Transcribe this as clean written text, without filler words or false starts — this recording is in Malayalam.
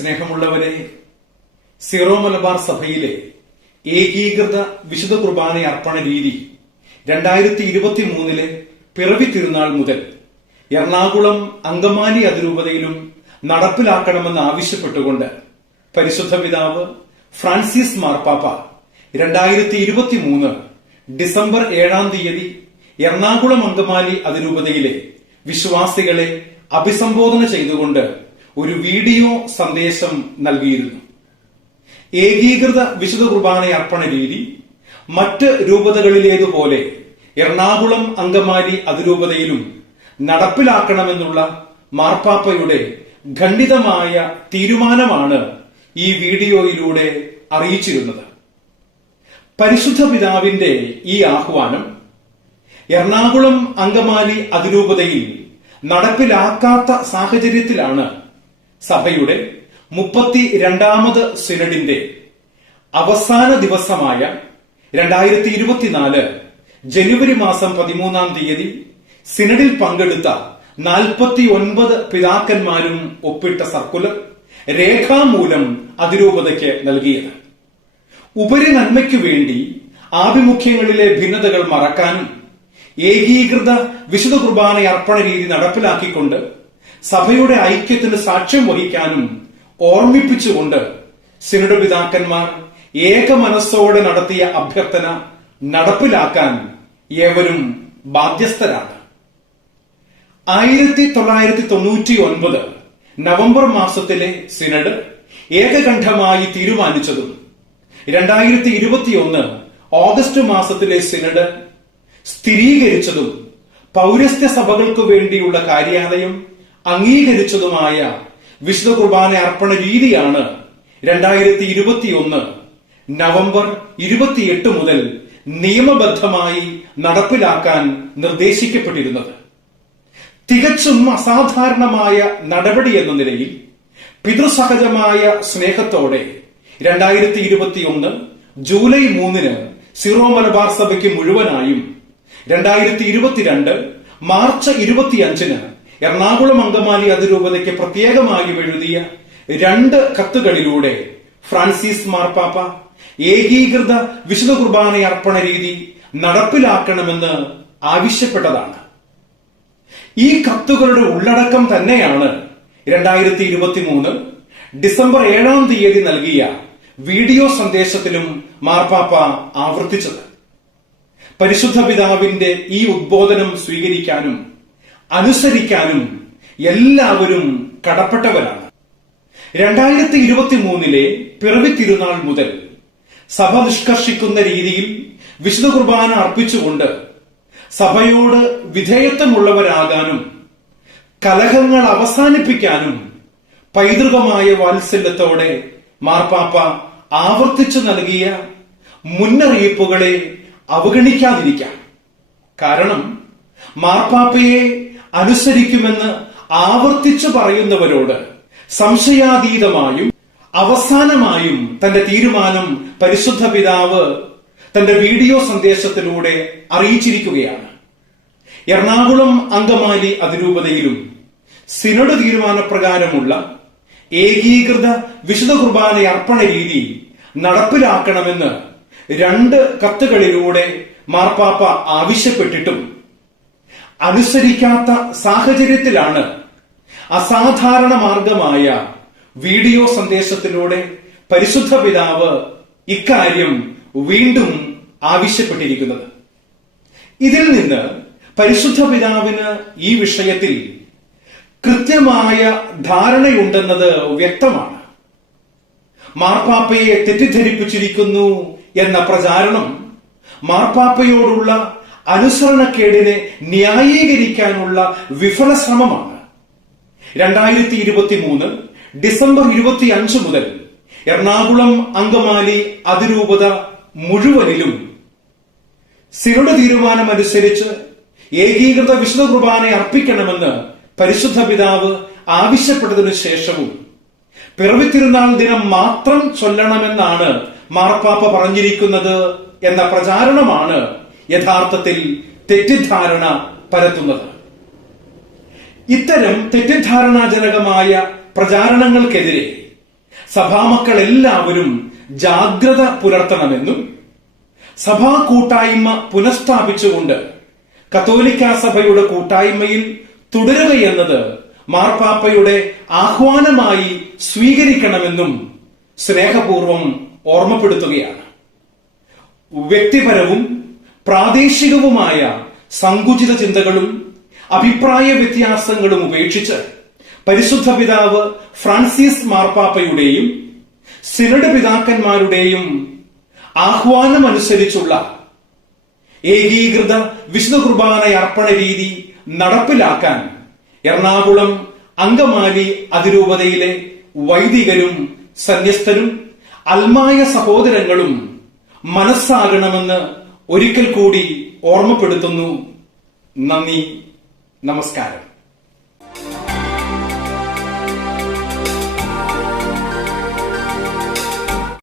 സ്നേഹമുള്ളവരെ, സീറോ മലബാർ സഭയിലെ ഏകീകൃത വിശുദ്ധ കുർബാന അർപ്പണ രീതി 2023 പിറവി തിരുനാൾ മുതൽ എറണാകുളം അങ്കമാലി അതിരൂപതയിലും നടപ്പിലാക്കണമെന്ന് ആവശ്യപ്പെട്ടുകൊണ്ട് പരിശുദ്ധ പിതാവ് ഫ്രാൻസിസ് മാർപ്പാപ്പ 2023 ഡിസംബർ 7 എറണാകുളം അങ്കമാലി അതിരൂപതയിലെ വിശ്വാസികളെ അഭിസംബോധന ചെയ്തുകൊണ്ട് ഒരു വീഡിയോ സന്ദേശം നൽകിയിരുന്നു. ഏകീകൃത വിശുദ്ധ കുർബാന അർപ്പണ രീതി മറ്റ് രൂപതകളിലേതുപോലെ എറണാകുളം അങ്കമാലി അതിരൂപതയിലും നടപ്പിലാക്കണമെന്നുള്ള മാർപ്പാപ്പയുടെ ഖണ്ഡിതമായ തീരുമാനമാണ് ഈ വീഡിയോയിലൂടെ അറിയിച്ചിരുന്നത്. പരിശുദ്ധ പിതാവിന്റെ ഈ ആഹ്വാനം എറണാകുളം അങ്കമാലി അതിരൂപതയിൽ നടപ്പിലാക്കാത്ത സാഹചര്യത്തിലാണ് സഭയുടെ 32ാമത് സിനഡിന്റെ അവസാന ദിവസമായ 2024 ജനുവരി മാസം 13 സിനഡിൽ പങ്കെടുത്ത 49 പിതാക്കന്മാരും ഒപ്പിട്ട സർക്കുലർ രേഖാമൂലം അതിരൂപതയ്ക്ക് നൽകിയത്. ഉപരിനന്മയ്ക്കു വേണ്ടി ആഭിമുഖ്യങ്ങളിലെ ഭിന്നതകൾ മറക്കാനും ഏകീകൃത വിശുദ്ധ കുർബാന അർപ്പണ രീതി നടപ്പിലാക്കിക്കൊണ്ട് സഭയുടെ ഐക്യത്തിന് സാക്ഷ്യം വഹിക്കാനും ഓർമ്മിപ്പിച്ചുകൊണ്ട് സിനഡ് പിതാക്കന്മാർ ഏകമനസ്സോടെ നടത്തിയ അഭ്യർത്ഥന നടപ്പിലാക്കാൻ ഏവരും ബാധ്യസ്ഥരാണ്. 1999 നവംബർ മാസത്തിലെ സിനഡ് ഏകകണ്ഠമായി തീരുമാനിച്ചതും 2021 ഓഗസ്റ്റ് മാസത്തിലെ സിനഡ് സ്ഥിരീകരിച്ചതും പൗരസ്ത്യ സഭകൾക്കു വേണ്ടിയുള്ള കാര്യാലയം അംഗീകരിച്ചതുമായ വിശുദ്ധ കുർബാന അർപ്പണ രീതിയാണ് 2021 നവംബർ 28 മുതൽ നിയമബദ്ധമായി നടപ്പിലാക്കാൻ നിർദ്ദേശിക്കപ്പെട്ടിരുന്നത്. തികച്ചും അസാധാരണമായ നടപടി എന്ന നിലയിൽ പിതൃസഹജമായ സ്നേഹത്തോടെ 2021 ജൂലൈ 3 സീറോ മലബാർ സഭയ്ക്ക് മുഴുവനായും 2022 മാർച്ച് 25 എറണാകുളം അങ്കമാലി അതിരൂപതയ്ക്ക് പ്രത്യേകമായി എഴുതിയ 2 കത്തുകളിലൂടെ ഫ്രാൻസിസ് മാർപ്പാപ്പ ഏകീകൃത വിശുദ്ധ കുർബാന അർപ്പണ രീതി നടപ്പിലാക്കണമെന്ന് ആവശ്യപ്പെട്ടതാണ്. ഈ കത്തുകളുടെ ഉള്ളടക്കം തന്നെയാണ് 2023 ഡിസംബർ 7 നൽകിയ വീഡിയോ സന്ദേശത്തിലും മാർപ്പാപ്പ ആവർത്തിച്ചത്. പരിശുദ്ധ പിതാവിന്റെ ഈ ഉദ്ബോധനം സ്വീകരിക്കാനും അനുസരിക്കാനും എല്ലാവരും കടപ്പെട്ടവരാണ്. 2023 പിറവി തിരുനാൾ മുതൽ സഭ നിഷ്കർഷിക്കുന്ന രീതിയിൽ വിശുദ്ധ കുർബാന അർപ്പിച്ചുകൊണ്ട് സഭയോട് വിധേയത്വമുള്ളവരാകാനും കലഹങ്ങൾ അവസാനിപ്പിക്കാനും പൈതൃകമായ വാത്സല്യത്തോടെ മാർപ്പാപ്പ ആവർത്തിച്ചു നൽകിയ മുന്നറിയിപ്പുകളെ അവഗണിക്കാതിരിക്കാം. കാരണം മാർപ്പാപ്പയെ അനുസരിക്കുമെന്ന് ആവർത്തിച്ചു പറയുന്നവരോട് സംശയാതീതമായും അവസാനമായും തന്റെ തീരുമാനം പരിശുദ്ധ പിതാവ് തന്റെ വീഡിയോ സന്ദേശത്തിലൂടെ അറിയിച്ചിരിക്കുകയാണ്. എറണാകുളം അങ്കമാലി അതിരൂപതയിലും സിനഡ് തീരുമാനപ്രകാരമുള്ള ഏകീകൃത വിശുദ്ധ കുർബാന അർപ്പണ രീതി നടപ്പിലാക്കണമെന്ന് 2 കത്തുകളിലൂടെ മാർപ്പാപ്പ ആവശ്യപ്പെട്ടിട്ടും അനുസരിക്കാത്ത സാഹചര്യത്തിലാണ് അസാധാരണ മാർഗമായ വീഡിയോ സന്ദേശത്തിലൂടെ പരിശുദ്ധ പിതാവ് ഇക്കാര്യം വീണ്ടും ആവശ്യപ്പെട്ടിരിക്കുന്നത്. ഇതിൽ നിന്ന് പരിശുദ്ധ പിതാവിന് ഈ വിഷയത്തിൽ കൃത്യമായ ധാരണയുണ്ടെന്നത് വ്യക്തമാണ്. മാർപ്പാപ്പയെ തെറ്റിദ്ധരിപ്പിച്ചിരിക്കുന്നു എന്ന പ്രചാരണം മാർപ്പാപ്പയോടുള്ള അനുസരണക്കേടിനെ ന്യായീകരിക്കാനുള്ള വിഫല ശ്രമമാണ്. 2023 ഡിസംബർ 25 മുതൽ എറണാകുളം അങ്കമാലി അതിരൂപത മുഴുവനിലും സിനഡ് തീരുമാനമനുസരിച്ച് ഏകീകൃത വിശുദ്ധ കുർബാന അർപ്പിക്കണമെന്ന് പരിശുദ്ധ പിതാവ് ആവശ്യപ്പെട്ടതിനു ശേഷവും പിറവി തിരുനാൾ ദിനം മാത്രം ചൊല്ലണമെന്നാണ് മാർപ്പാപ്പ പറഞ്ഞിരിക്കുന്നത് എന്ന പ്രചാരണമാണ് യഥാർത്ഥത്തിൽ തെറ്റിദ്ധാരണ പരത്തുന്നത്. ഇത്തരം തെറ്റിദ്ധാരണാജനകമായ പ്രചാരണങ്ങൾക്കെതിരെ സഭാമക്കൾ എല്ലാവരും ജാഗ്രത പുലർത്തണമെന്നും സഭാ കൂട്ടായ്മ പുനഃസ്ഥാപിച്ചുകൊണ്ട് കത്തോലിക്ക സഭയുടെ കൂട്ടായ്മയിൽ തുടരുകയെന്നത് മാർപ്പാപ്പയുടെ ആഹ്വാനമായി സ്വീകരിക്കണമെന്നും സ്നേഹപൂർവം ഓർമ്മപ്പെടുത്തുകയാണ്. വ്യക്തിപരവും പ്രാദേശികവുമായ സങ്കുചിത ചിന്തകളും അഭിപ്രായ വ്യത്യാസങ്ങളും ഉപേക്ഷിച്ച് പരിശുദ്ധ പിതാവ് ഫ്രാൻസിസ് മാർപ്പാപ്പയുടെയും സിനഡ് പിതാക്കന്മാരുടെയും ആഹ്വാനമനുസരിച്ചുള്ള ഏകീകൃത വിശുദ്ധ കുർബാന അർപ്പണ രീതി നടപ്പിലാക്കാൻ എറണാകുളം അങ്കമാലി അതിരൂപതയിലെ വൈദികരും സന്യസ്തരും അൽമായ സഹോദരങ്ങളും മനസ്സാകണമെന്ന് ഒരിക്കൽ കൂടി ഓർമ്മപ്പെടുത്തുന്നു. നന്ദി, നമസ്കാരം.